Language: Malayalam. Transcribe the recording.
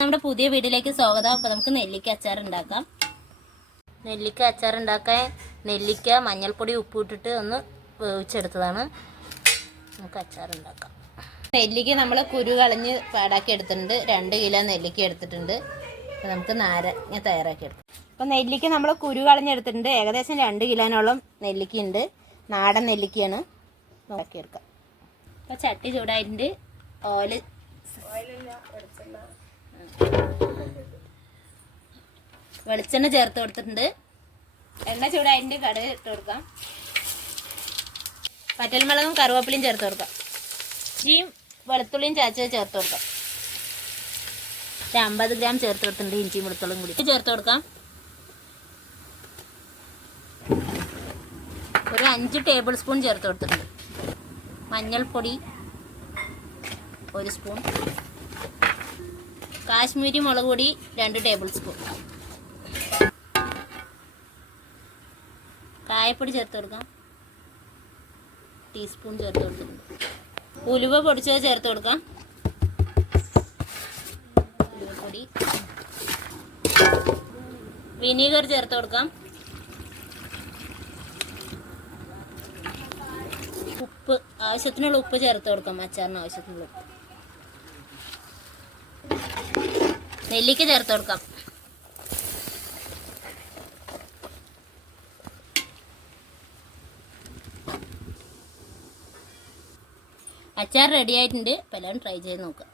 നമ്മുടെ പുതിയ വീട്ടിലേക്ക് സ്വാഗതം. അപ്പോൾ നമുക്ക് നെല്ലിക്ക അച്ചാർ ഉണ്ടാക്കാം. നെല്ലിക്ക അച്ചാർ ഉണ്ടാക്കാൻ നെല്ലിക്ക മഞ്ഞൾപ്പൊടി ഉപ്പിട്ടിട്ട് ഒന്ന് വേവിച്ചെടുത്തതാണ്. നമുക്ക് അച്ചാർ ഉണ്ടാക്കാം. നെല്ലിക്ക നമ്മൾ കുരു കളഞ്ഞ് പാടാക്കി എടുത്തിട്ടുണ്ട്. 2 കിലോ നെല്ലിക്ക എടുത്തിട്ടുണ്ട്. അപ്പോൾ നമുക്ക് നാരങ്ങ തയ്യാറാക്കി എടുക്കാം. അപ്പോൾ നെല്ലിക്ക നമ്മൾ കുരു കളഞ്ഞെടുത്തിട്ടുണ്ട്. ഏകദേശം 2 കിലോനോളം നെല്ലിക്ക ഉണ്ട്. നാടൻ നെല്ലിക്കയാണ്. നോക്കിയെടുക്കാം. അപ്പോൾ ചട്ടി ചൂടായിട്ടുണ്ട്. വെളിച്ചെണ്ണ ചേർത്ത് കൊടുത്തിട്ടുണ്ട്. എണ്ണ ചൂടായിട്ട് കടുക് ഇട്ട് കൊടുക്കാം. പച്ചമുളകും കറുവേപ്പിലയും ചേർത്ത് കൊടുക്കാം. ഇഞ്ചിയും വെളുത്തുള്ളിയും ചതച്ചത് ചേർത്ത് കൊടുക്കാം. 50 ഗ്രാം ചേർത്ത് കൊടുത്തിട്ടുണ്ട്. ഇഞ്ചിയും വെളുത്തുള്ളിയും കൂടി ചേർത്ത് കൊടുക്കാം. ഒരു 5 ടേബിൾ സ്പൂൺ ചേർത്ത് കൊടുത്തിട്ടുണ്ട്. മഞ്ഞൾപ്പൊടി 1 സ്പൂൺ. കാശ്മീരി മുളക് പൊടി 2 ടേബിൾ സ്പൂൺ. കായപ്പൊടി ചേർത്ത് കൊടുക്കാം. ടീസ്പൂൺ ചേർത്ത് കൊടുത്തിട്ടുണ്ട്. ഉലുവ പൊടിച്ചത് ചേർത്ത് കൊടുക്കാം. ഉലുവപ്പൊടി. വിനീഗർ ചേർത്ത് കൊടുക്കാം. ഉപ്പ് ആവശ്യത്തിനുള്ള ഉപ്പ് ചേർത്ത് കൊടുക്കാം. അച്ചാറിന് ആവശ്യത്തിനുള്ള ഉപ്പ്. നെല്ലിക്ക ചേർത്ത് കൊടുക്കാം. അച്ചാർ റെഡി ആയിട്ടുണ്ട്. അപ്പോൾ എല്ലാവരും ട്രൈ ചെയ്ത് നോക്കാം.